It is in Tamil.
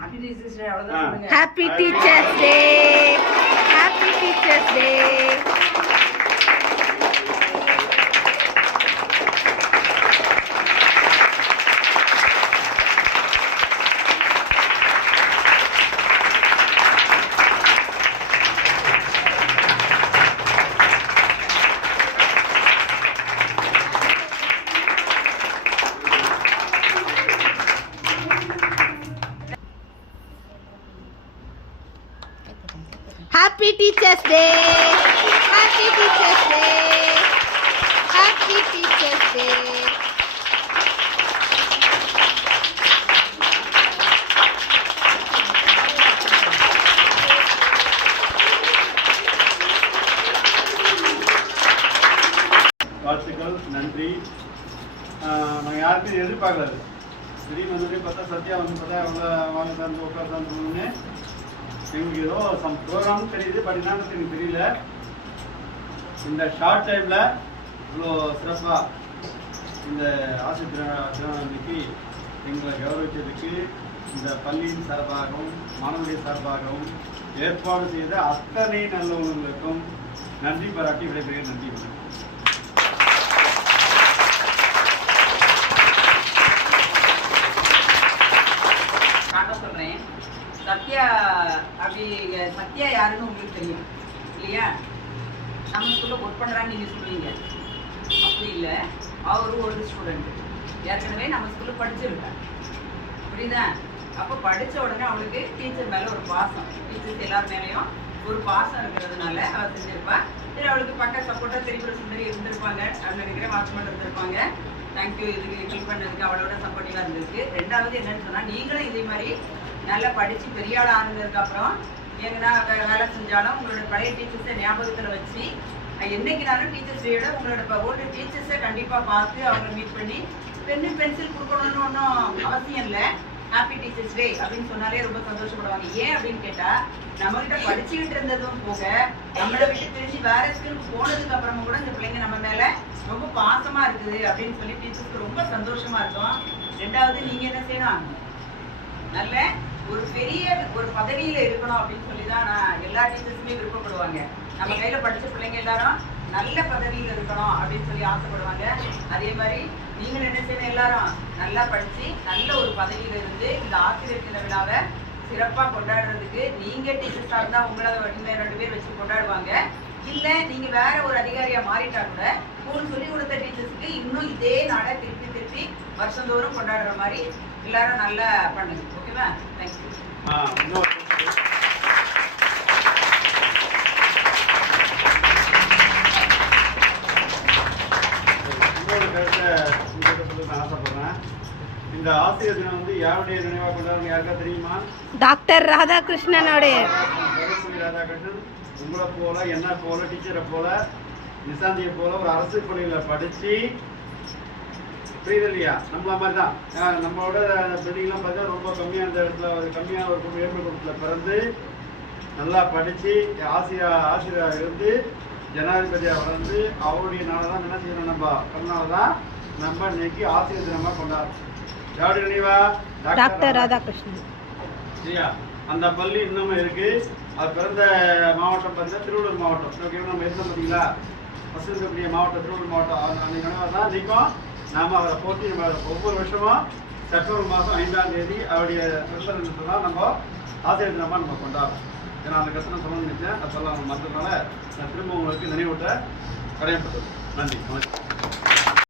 Happy Teachers Day! Happy Teachers Day! Happy Teachers Day! Happy Teachers Day! Happy Teachers Day! வாழ்த்துக்கள், நன்றி. நான் யாருக்கும் எதிர்பார்க்கறது திடீர்னு வந்து பார்த்தா சத்யா வந்து பார்த்தா அவங்க வாங்க தான் உட்காந்து எங்களுக்கு ஏதோ சம் ப்ரோக்ராம் தெரியுது, பட் என்னன்னு எனக்கு தெரியல. இந்த ஷார்ட் டைமில் இவ்வளோ சிறப்பாக இந்த ஆசிரியர் அன்னைக்கு எங்களை கௌரவிச்சதுக்கு இந்த பள்ளியின் சார்பாகவும் மாணவருடைய சார்பாகவும் ஏற்பாடு செய்த அத்தனை நல்லவர்களுக்கும் நன்றி பாராட்டி விடைபெறுகிறேன். நன்றி. சத்யா அப்படி சத்யா யாருன்னு உங்களுக்கு தெரியும் இல்லையா? நம்ம ஸ்கூலில் ஒர்க் பண்ணுறான்னு நீங்கள் சொல்லுவீங்க, அப்படி இல்லை. அவரு ஒரு ஸ்டூடெண்ட் ஏற்கனவே நம்ம ஸ்கூலில் படிச்சிருக்கேன், புரியுதா? அப்போ படித்த உடனே அவளுக்கு டீச்சர் மேலே ஒரு பாசம், டீச்சர்ஸ் எல்லார் மேலேயும் ஒரு பாசம் இருக்கிறதுனால அவள் செஞ்சிருப்பா. சரி, அவளுக்கு பக்க சப்போர்ட்டாக திரிபுர சுந்தரி இருந்திருப்பாங்க அப்படின்னு நினைக்கிறேன், வாட்ச்மேன் இருந்திருப்பாங்க. தேங்க்யூ, இதுக்கு ஹெல்ப் பண்ணதுக்கு அவளோட சப்போர்ட்டிவாக இருந்திருக்கு. ரெண்டாவது என்னன்னு சொன்னால், நீங்களும் இதே மாதிரி நல்லா படித்து பெரிய ஆள் ஆனதுக்கு அப்புறம் எங்கன்னா வேலை செஞ்சாலும் உங்களோட பழைய டீச்சர்ஸை ஞாபகத்தில் வச்சு என்னைக்குனாலும் டீச்சர்ஸ் டேயோட உங்களோட ஓல்டு டீச்சர்ஸை கண்டிப்பாக பார்த்து அவங்களை மீட் பண்ணி பென்னு பென்சில் கொடுக்கணும்னு ஒன்றும் அவசியம் இல்லை. ஹாப்பி டீச்சர்ஸ் டே அப்படின்னு சொன்னாலே ரொம்ப சந்தோஷப்படுவாங்க. ஏன் அப்படின்னு கேட்டால், நம்மகிட்ட படிச்சுக்கிட்டு இருந்ததும் போக நம்மளை விட்டு பிரிஞ்சு வேற ஸ்கூலுக்கு போனதுக்கு அப்புறமா கூட இந்த பிள்ளைங்க நம்ம மேலே ரொம்ப பாசமாக இருக்குது அப்படின்னு சொல்லி டீச்சர்ஸ்க்கு ரொம்ப சந்தோஷமாக இருக்கும். ரெண்டாவது, நீங்கள் என்ன செய்யணும், நல்ல ஒரு பெரிய ஒரு பதவியில இருக்கணும் அப்படின்னு சொல்லி தான் நான் எல்லா டீச்சர்ஸுமே விருப்பப்படுவாங்க. நம்ம கையில படிச்ச பிள்ளைங்க எல்லாரும் நல்ல பதவியில இருக்கணும் அப்படின்னு சொல்லி ஆசைப்படுவாங்க. அதே மாதிரி நீங்கள் என்ன செய்யணும், எல்லாரும் நல்லா படிச்சு நல்ல ஒரு பதவியில இருந்து இந்த ஆசிரியர் தின விழாவை சிறப்பாக கொண்டாடுறதுக்கு நீங்க டீச்சர்ஸாக இருந்தால் உங்களை இன்னும் 2 பேர் வச்சு கொண்டாடுவாங்க. இல்ல நீங்க வேற ஒரு அதிகாரியா மாறிட்டா கூட உங்களுக்கு சொல்லி கொடுத்த டீச்சர்ஸ்க்கு இன்னும் இதே நாளை திருப்பி திருப்பி வருஷந்தோறும் கொண்டாடுற மாதிரி எல்லாரும் நல்லா பண்ணுங்க. ஓகேவா? தேங்க்யூ. இன்னொரு கருத்தை உங்கள்கிட்ட சொல்ல நான் ஆசைப்படுறேன். இந்த ஆசிரியர் தினம் வந்து யாருடைய நினைவாக கொண்டாடுறது யாருக்கா தெரியுமா? டாக்டர் ராதாகிருஷ்ணனுடைய. சர்வப்பள்ளி ராதாகிருஷ்ணன் உங்களை போல, என்ன போல, டீச்சரை போல, நிசாந்தியை போல ஒரு அரசு பள்ளியில் படித்து, புரியுது இல்லையா? நம்மள மாதிரி தான் நம்மளோட பில்டிங்லாம் பார்த்தா ரொம்ப கம்மியான இடத்துல கம்மியான ஒரு ஏழ்மை குடும்பத்தில் பிறந்து நல்லா படித்து ஆசிரியராக இருந்து ஜனாதிபதியாக வளர்ந்து அவருடைய நாளை தான் என்ன செய்யணும், நம்ம அதனால தான் நம்ம இன்னைக்கு ஆசிரியர் தினமாக கொண்டாடுறோம். யாருடைய நினைவா? டாக்டர் ராதாகிருஷ்ணன். சரியா? அந்த பள்ளி இன்னமும் இருக்கு. அது பிறந்த மாவட்டம் பார்த்தீங்கன்னா திருவள்ளூர் மாவட்டம். ஓகே, நம்ம இருந்தோம் பார்த்தீங்களா? ஃபஸ்ட் இருக்கக்கூடிய மாவட்டம் திருவள்ளூர் மாவட்டம். அந்த நினைவாக தான் இன்றைக்கும் நாம் அவரை போட்டி நம்ம ஒவ்வொரு வருஷமும் செப்டம்பர் மாதம் 5ஆம் தேதி அவருடைய விருப்பத்தை தான் நம்ம ஆசிரியர் தினமாக நம்ம கொண்டாடுறோம். ஏன்னா அந்த கருத்தை நான் சொல்லணும்னு நினைச்சேன். அது சொல்ல மற்றதுனால நான் திரும்ப உங்களுக்கு நினைவூட்ட கடமைப்பட்டது. நன்றி, வணக்கம்.